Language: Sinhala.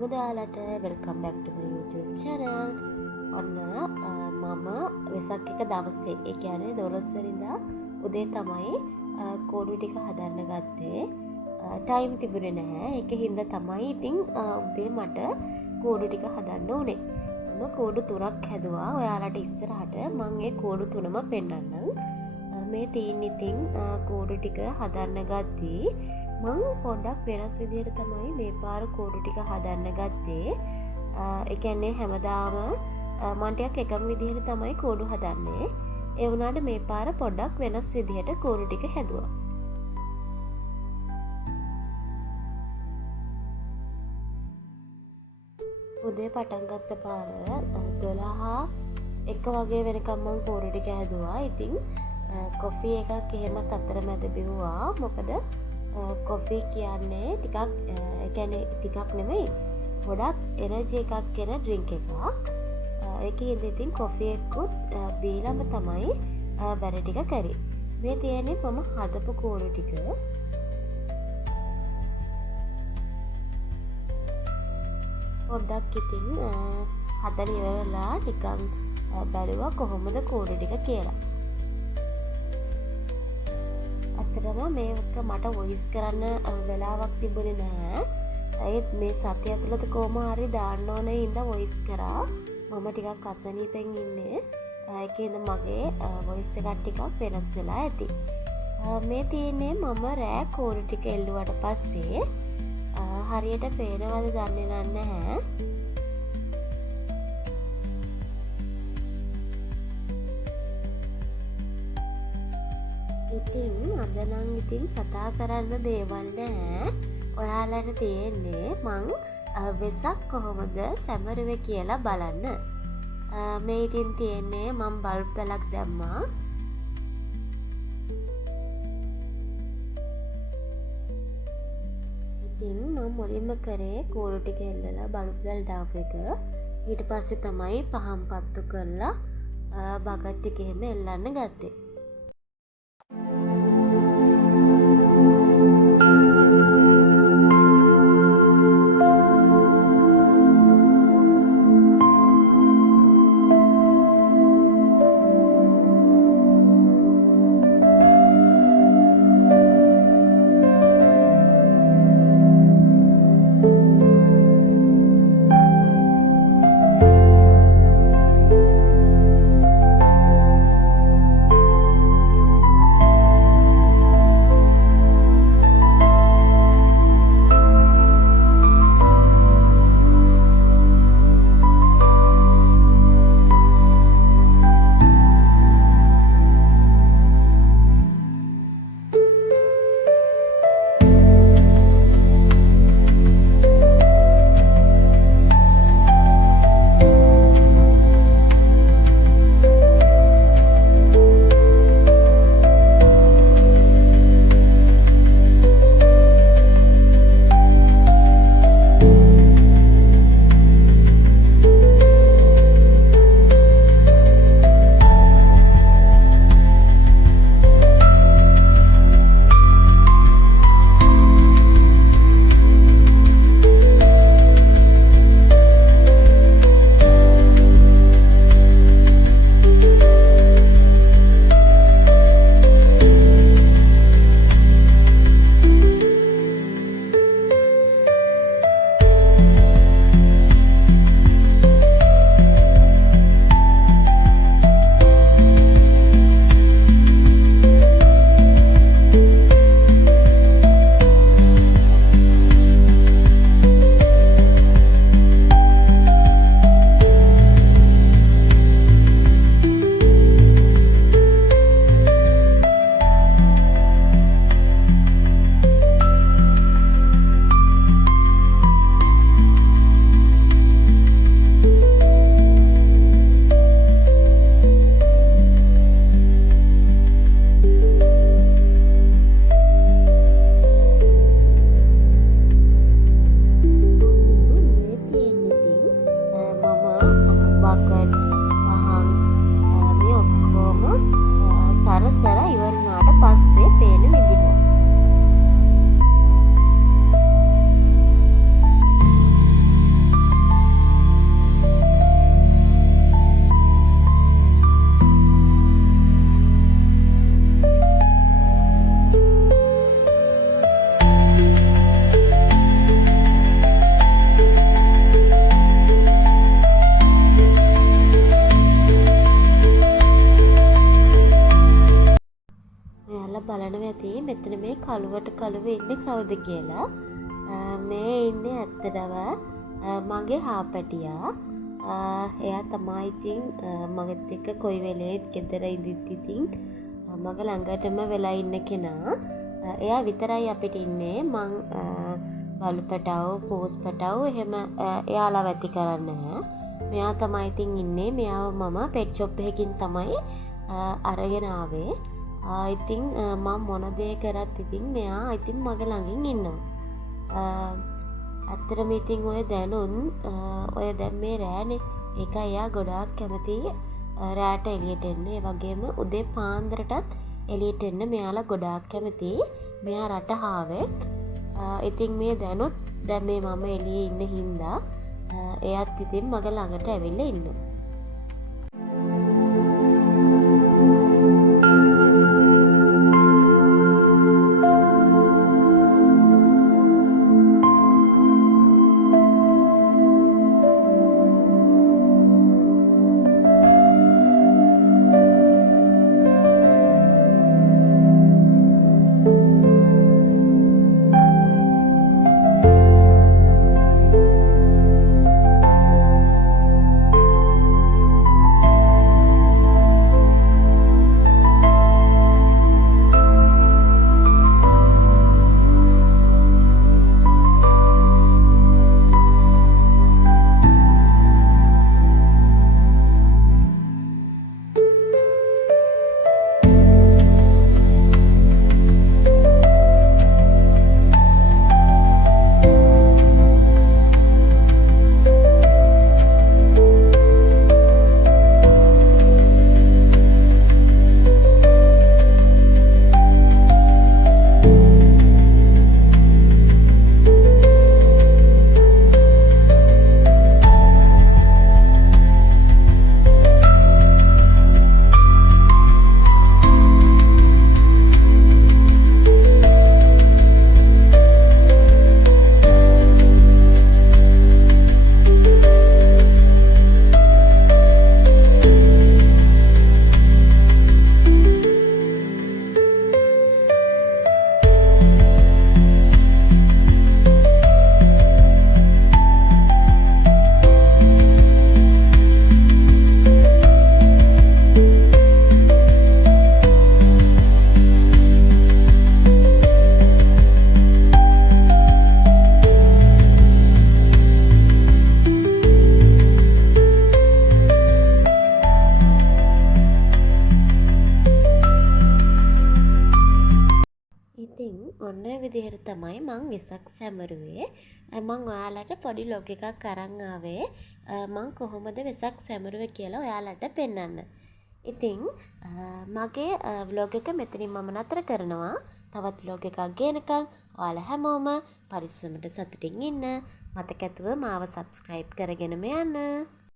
කොහොමදාලට වෙල්කම් බැක් ටු මයි YouTube channel. ඔන්න මම වෙසක් එක දවසේ ඒ කියන්නේ 12 වෙනිදා උදේ තමයි කෝඩු ටික හදන්න ගත්තේ. ටයිම් තිබුණේ නැහැ. ඒක හින්දා තමයි ඉතින් උදේ මට කෝඩු ටික හදන්න උනේ. මම කෝඩු 3ක් හැදුවා. ඔයාලට ඉස්සරහට මම ඒ කෝඩු 3ම පෙන්නන්නම්. මේ තීන් ඉතින් කෝඩු ටික හදන්න ගත්තී මං පොඩ්ඩක් වෙනස් විදිහට තමයි මේ පාර කෝඩු ටික හදන්න ගත්තේ. ඒ කියන්නේ හැමදාම මම ටිකක් එකම විදිහට තමයි කෝඩු හදන්නේ. ඒ වුණාට මේ පාර පොඩ්ඩක් වෙනස් විදිහට කෝඩු ටික හැදුවා. උදේ පටන් ගත්ත පාර 12 වගේ වෙනකම් මං කෝඩු ටික හැදුවා. ඉතින් කොෆි එකක් එහෙමත් අතරමැද බිව්වා. මොකද කොෆී කියන්නේ ටිකක් නෙමෙයි ගොඩක් එනර්ජි එකක් එන ඩ්‍රින්ක් එකක්. ඒක හින්දා ඉතින් කොෆි එකකුත් බීලම තමයි වැඩ ටික කරේ. මේ තියෙන්නේ මම හදපු කෝඩු ටික. පොඩ්ඩක් ඉතින් හදලා ඉවරලා නිකන් බැලුවා කොහොමද කෝඩු ටික කියලා. ඇත්තටම මේක මට වොයිස් කරන්න වෙලාවක් තිබුණේ නැහැ. ඒත් මේ සතිය ඇතුළත කොහොම හරි දාන්න ඕනේ හින්දා වොයිස් කරා. මම ටිකක් අසනීපෙන් ඉන්නේ. ඒකෙන්ද මගේ වොයිස් එකක් ටිකක් වෙනස් වෙලා ඇති. මේ තියෙන්නේ මම රෑ කෝඩු ටික එල්ලුවට පස්සේ හරියට පේනවද දන්නේ නැහැ. ඉතින් අද නම් ඉතින් කතා කරන්න දේවල් නැහැ. ඔයාලට තියෙන්නේ මං වෙසක් කොහොමද සැමරුවේ කියලා බලන්න. මේ ඉතින් තියෙන්නේ මං බල්බ් පැලක් දැම්මා. ඉතින් මම මුලින්ම කරේ කෝඩු ටික එල්ලලා බල්බ් පැල් දාපු එක. ඊට පස්සේ තමයි පහන් පත්තු කරලා බකට් ටික එහෙම එල්ලන්න ගත්තේ. මෙතන මේ කළුවට කළුව ඉන්නේ කවුද කියලා. මේ ඉන්නේ ඇත්තටම මගේ හාපැටියා. එයා තමයි ඉතින් මගෙත් එක්ක කොයි වෙලේත් ගෙදර ඉඳිත් ඉතින් මගේ ළඟටම වෙලා ඉන්න කෙනා. එයා විතරයි අපිට ඉන්නේ. මං බලු පැටව, පෝස් පැටව එහෙම එයාලා වැති කරන්නේ නැහැ. මෙයා තමයි ඉතින් ඉන්නේ. මෙයාව මම පෙට් ෂොප් එකකින් තමයි අරගෙන ආවේ. ඉතින් මම මොන දේ කරත් ඉතින් මෙයා ඉතින් මගේ ළඟින් ඉන්නවා. ඇත්තටම ඉතින් ඔය දැනුන් ඔය දැන් මේ රෑනේ. ඒකයි එයා ගොඩාක් කැමති රෑට එළියට එන්න. ඒ වගේම උදේ පාන්දරටත් එළියට එන්න මෙයාලා ගොඩාක් කැමති. මෙයා රට හාවෙක්. ඉතින් මේ දැනුත් දැන් මේ මම එළියේ ඉන්න හින්දා එයාත් ඉතින් මගේ ළඟට ඇවිල්ලා ඉන්නවා. ඔන්න විදිහට තමයි මං වෙසක් සැමරුවේ. මං ඔයාලට පොඩි ලොග් එකක් අරන් ආවේ. මං කොහොමද වෙසක් සැමරුවේ කියලා ඔයාලට පෙන්වන්න. ඉතින් මගේ ව්ලොග් එක මෙතනින් මම නතර කරනවා. තවත් ව්ලොග් එකක් ගේනකම් ඔයාලා හැමෝම පරිස්සමට සතුටින් ඉන්න. මතක ඇතුව මාව subscribe කරගෙනම යන්න.